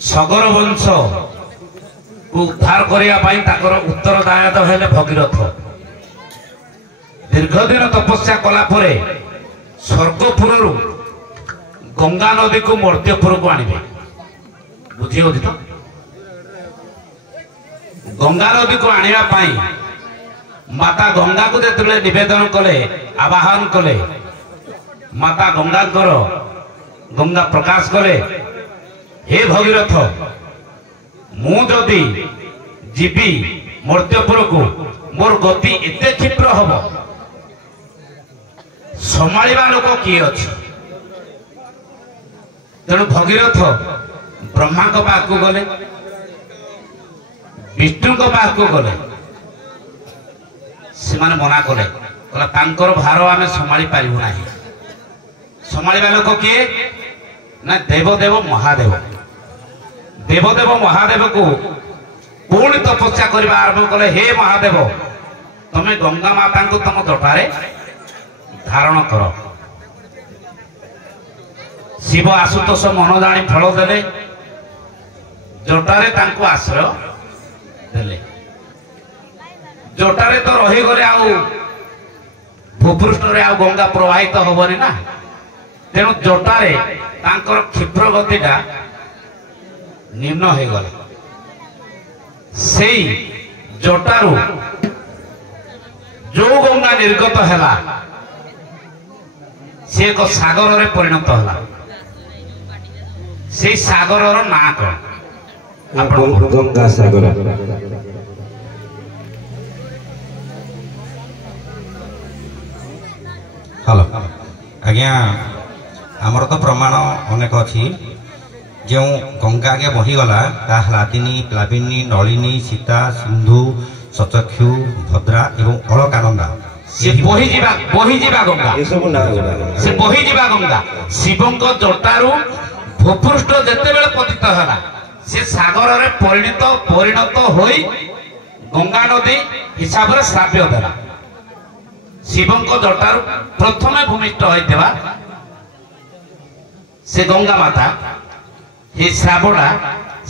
सगर वंश को उद्धार करने उत्तरदायक हेले भगीरथ। दीर्घ दिन तपस्या कला परे स्वर्गपुर गंगा नदी को मर्त्यपुर को आने बुझी हो तो गंगा नदी को आने माता गंगा को जो निवेदन कले आवाहन कले माता गंगा गंगा प्रकाश कले हे भगीरथ मु जदि जीवी मर्त्यपुर को मोर गति एते क्षिप्र हम संभाळिबा लोक किए अछि। तेणु भगीरथ ब्रह्मा को पाख को गले विष्णु को पाख को गले से माने मना कले तांकर भार आमे संभाळी पारिबु नाही। संभाळिबा लोक किए ना देवदेव महादेव। देवदेव महादेव को पुणी तपस्या करने आरंभ कले हे महादेव तमे गंगा माता को तुम जटारे धारण कर। शिव आशुतोष मन जानी फल देले जटारे तांको आश्रय देले। जटारे तो रही गले आउ भूपृष्ठ रे आउ गंगा प्रवाहित हबनी ना। तेणु जटारे तांकर क्षिप्र गतिटा निम्न हो गले। सेई जटारू जो गंगा निर्गत हैला से एक सागर रे परिणत हैला। से सागर रो ना गंगा सागर। हेलो आज्ञा आमर तो प्रमाण अनेक अच्छी जो गंगा आगे बहीगला लादिनी प्लाविनी नलिनी सीता सिंधु सचक्षु भद्रा एवं अलकानंदा से बही जीवा गंगा से बही जीवा गंगा शिवं जटारू भूपृष्ठ जेते बेले पतित हैला से सागर रे परिणत होई गंगा नदी हिसाब रे श्राव्य देला। शिवं जटारू प्रथमे भूमिष्ठ होइतेबा से गंगा माता ये श्रावणा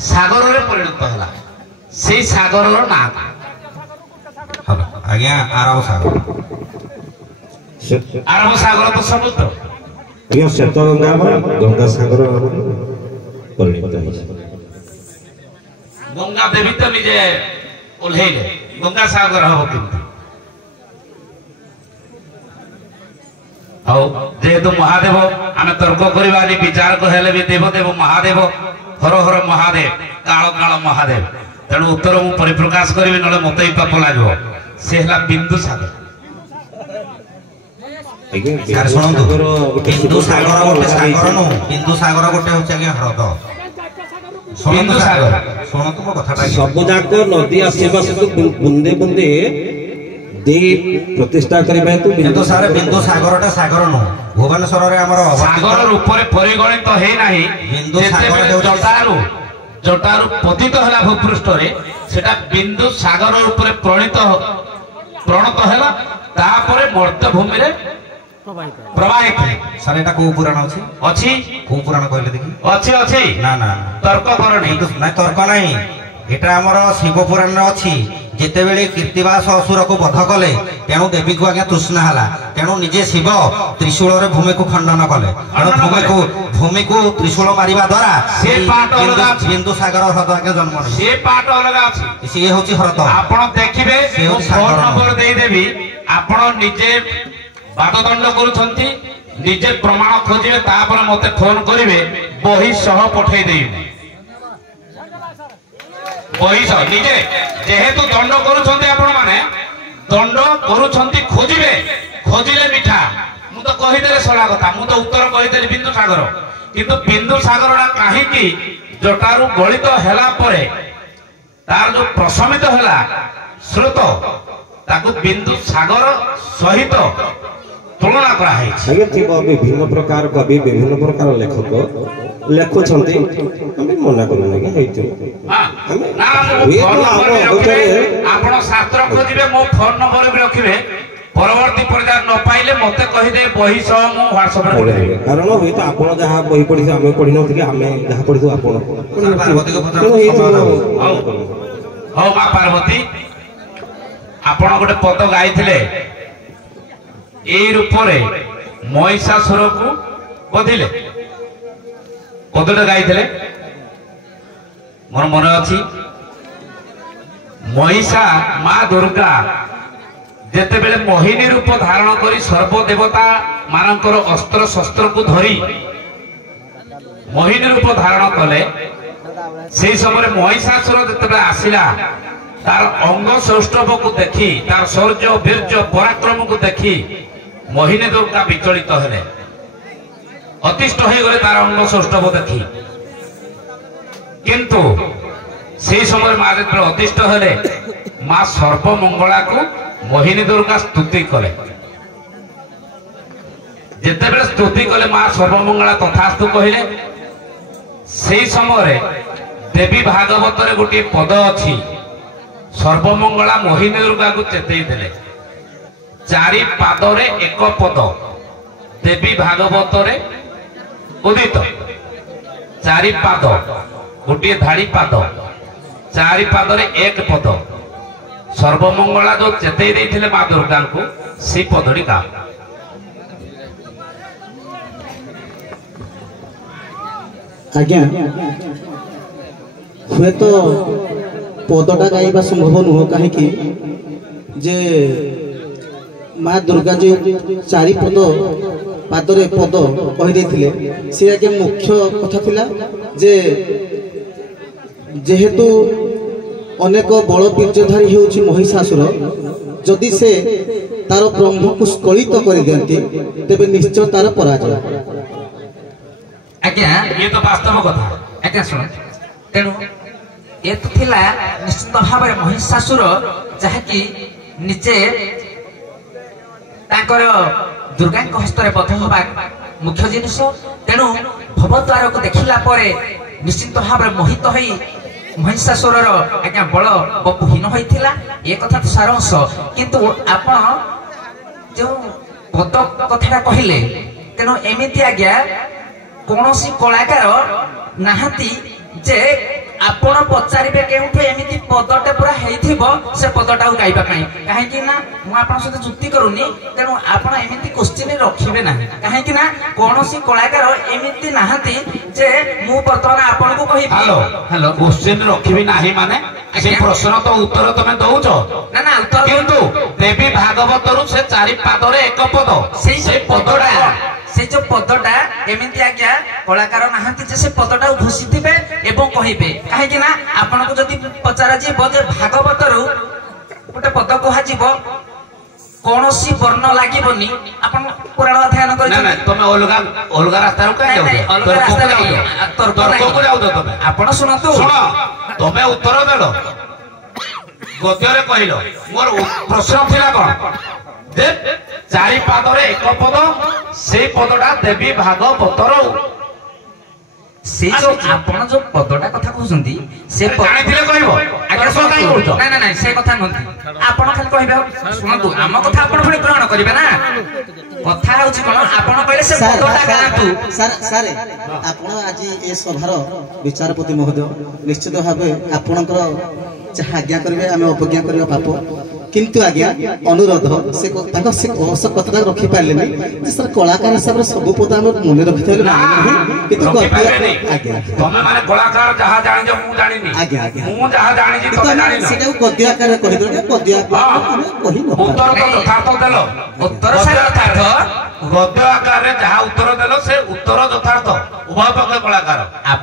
सागर रे परिणत हैला। से सागर रो ना आज्ञा आरब सागर। आरब सागर तो समुद्र आज्ञा श्वेत गंगा गंगा सागर परिणत है। गंगा देवी तो निजे ओल्हेले गंगा सागर हो किंतु जेहेतु महादेव आम तर्क करवा विचार कहले भी देवदेव महादेव हर हर महादेव काल काल महादेव। तेणु उत्तर मु परिप्रकाश करी ना मत ही पाप लगे से है बिंदु सागर। बिंदु सागर गोटे सागर नु बिंदु सागर गोटे होचे आज्ञा ह्रद। बिंदु सागर शुणतु मो कथाटा सब जाक नदी आसीबा से बुंदे बुंदे दे प्रतिष्ठा करिबा तो बिंदु सागरटा सागर नु भुवनेश्वर रे हमर सागर रूप रे परिगणित हे नाही। बिंदु सागर जटारू पतित हला भूपृष्ठ रे सेटा बिंदु सागर रूप रे प्रणत हला तापरे मर्त्य भूमि रे प्रवाहित सर एटा को पुराण अछि को पुराण कहले देखि अछि ना ना तर्क करनी ना तर्क नाही। एटा हमर शिव पुराण रे अछि जेते बेले कीर्तिवास असुर को वध कले तेणु देवी को आज्ञा तृष्णा हला तेणु निजे शिव त्रिशूल रे भूमि को खंडन कले। तेणु भूमि को त्रिशूल मारिबा द्वारा से पाट अलगा बिंदु सागर ह्रद आज्ञा जन्म से पाट अलगा अछि। से होची ह्रद आपण देखिबे फोन नंबर देई देबी आपण निजे बाददंड करूछंती निजे प्रमाण खोजिबे तापर मते फोन करिवे बही सह पठेई देबी। बही सह निजे जेहेतु दंड करूछंती आपण माने दंड करूछंती खोजिबे खोजिले मिठा मु तो कहि देले सळा कथा मु तो उत्तर कहि देली बिंदु सागर किंतु बिंदु सागरडा काहे की जटारू गलित हैला परे तार जो प्रशमित हैला स्रोत ताकू बिंदु सागर सहित तुलना करा है। विभिन्न प्रकार कवि विभिन्न प्रकार लेखक लेखुछंती हम मना करू नहीं हेतु ना आपण शास्त्र खोजिबे मो फोन नंबर भी रखिबे परवर्ती पर्याय न पाइले मते कहि दे बही सह मु व्हाट्सएप रे पढे देबे कारण हुई तो आपण जहाँ बही पढ़ी आम पढ़ी नथिले आम जहाँ पढ़ी आपण पार्वती को हो मां पार्वती आपण गोटे पद गाइथिले एई रूप रे महिषासुर को बधिले पदटे गाइथिले मोर मन अछि महिषा मां दुर्गा जेते बेले मोहिनी रूप धारण करी सर्वदेवता मानकर अस्त्र शस्त्र को धरी मोहिनी रूप धारण कले से समय महिषासुर जेते आसिला तार अंग सौष्ठव को देखी तार शौर्य वीर्य पराक्रम को देखी मोहिनी दुर्गा विचलित हेले अतिष्ठ हो गले तार अंग सौष्ठव देखी किंतु से समय माँ जो अतिष्ठ हेले माँ सर्वमंगला को मोहिनी दुर्गा स्तुति कले जितेबले स्तुति कले माँ सर्वमंगला तथास्तु कहले से समय देवी भागवत रे गोटे पद अच्छी सर्वमंगला मोहिनी दुर्गा को चेतई देले चारि पादरे एक पद देवी भागवत रे उदित चारि पाद गोटे धाड़ी पाद चारि पादरे एक पद सर्वमंगला जो चेतई देथिले मां दुर्गा को सी पदड़ी का आज्ञा हुए तो पदटा गाइबा संभव नुह कहीं जे माँ दुर्गा जो चारि पद पादरे पद कही से आगे मुख्य कथा थिला जे जेहेतु अनेक बड़ बीर्यधारी होउछि महिषासुर जदि से तार ब्रह्म को स्खलित कर दियंती तेबे निश्चय तार पराजय आज्ञा ये तो वास्तव कथा आज्ञा सुन तेणु ये तो थिला निश्चित भाव में महिषासुर जहाँकि निजे ताकर दुर्गा हस्त में बद्ध हवा मुख्य जिनिस तेणु भवद्वार को देखिला परे निश्चित भाव में मोहित होई महिषासुर आज्ञा बल बपुहीन होइथिला ये कथा तो सारांश किंतु आपण जो पद कथा कहले तेणु एमिति आज्ञा कौनसी कलाकार नाहाती जे आपण पचारिबे केउठो एमिति पदटे पूरा हेइथिबो से पदटा गाइबा पई काहे कि ना मु आपण सहित जुक्ति करूनी तेणु आपण एमिति क्वेश्चन रखिबे ना काहे कि ना कौनसी कलाकार एमिति नाहाती जे मु वर्तमान आपण को कहि हेलो हेलो क्वेश्चन रखिबी नाही माने से प्रश्न तो उत्तर तमे दउछो ना ना उत्तर किंतु देवी भागवत रु से चारि पादरे एक पद से पदड़ा से जो पदटा एमिति आज्ञा कलाकार नाहांती जे से पदटा घोषिथिबे एवं कहिबे काहे कि ना आपण को जदी पचारा जीव जे भागवत रु गोटे पद कहा जीव कोनोसी वर्ण लागिबोनी आपण पुराण अध्ययन करि ना तमे अलगा रास्ता रो काहे जाउ अलगा रास्ता तर्क को जाउ तमे आपण सुनतु सुन तमे उत्तर देलो गद्य रे कहिलो मोर प्रश्न थिला कोन जे चारि पादरे एक पद से पदटा देवी भागवत रो से जो आपण जो पदटा कथा कहउसंती से जानिथिले कहबो आगे सो काई करछो ना ना ना से कथा नथि आपण खाली कहबे सुनतु आम कथा आपण फुणी ग्रहण करिवे ना कथा होछि कोन आपण कहले से पदटा गातु सर आपण आज ए सभार विचारपति महोदय निश्चित भावे आपणकर जहाँ आज्ञा करेंगे आम अवज्ञा करवा पाप किंतु आज्ञा अनुरोध से कथा रखी पारे नहीं सर कलाकार हिसाब से सब पद आम मन रखी कलाकार जहाँ जानी मु जानी आज्ञा आज्ञा मु जहाँ जानी तमे जानी से गद्य आकार कहि दो गद्य उत्तर तो यथार्थ देलो उत्तर से यथार्थ गद्य आकार रे जहाँ उत्तर देलो से उत्तर यथार्थ उभय पक्ष कलाकार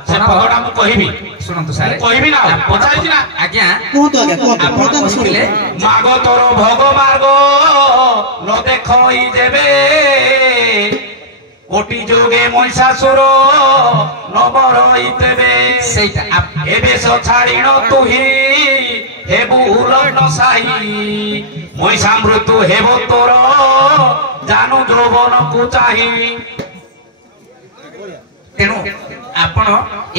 से पदटा मु कहिबी सुनंतु सारे कहिबी ना पचारिछि ना आज्ञा कहतो आज्ञा कहतो आपण सुनिले मागो तोर भोग मार्ग न देखई जेबे कोटि जोगे महिषासुर नबरइतेबे सेटा एबे स छाड़िण तुही हेबु लग्न साई महिषा मृत्यु हेबो तोर जानू यौवन को चाही तेणु आपण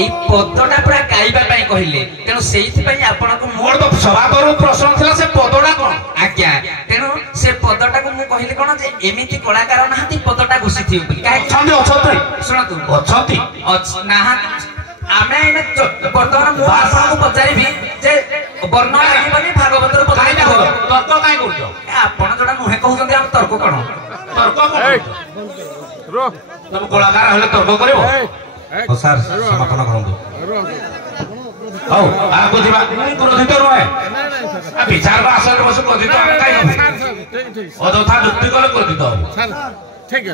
ए पदटा पूरा गाइबा पई कहिले तेणु सेइथि पई आपनको मोर तो सभाकरू प्रश्न थिला से पदटा कोन आज्ञा तेणु से पदटा को मु कहिले कोन जे एमिति कलाकार नाहति पदटा घुसी थी बोली काहे छंदे अछती सुनतु अछती नाहा आमे एने वर्तमान मु आपनको पचारिबी जे वर्ण लागिबनी भागवतर पचारि काहे तर्क काहे करजो आपण जोडा नुहे कहउछन्ते हम तर्क कोन तर्क कोन तुम कलाकार हले तर्क करिवो हो सर समापन करंतु हौ आगो दिबा क्रोधित रहे आ विचार बा आसर बस क्रोधित हम काहे न अदथा युक्ति करे क्रोधित हो ठीक है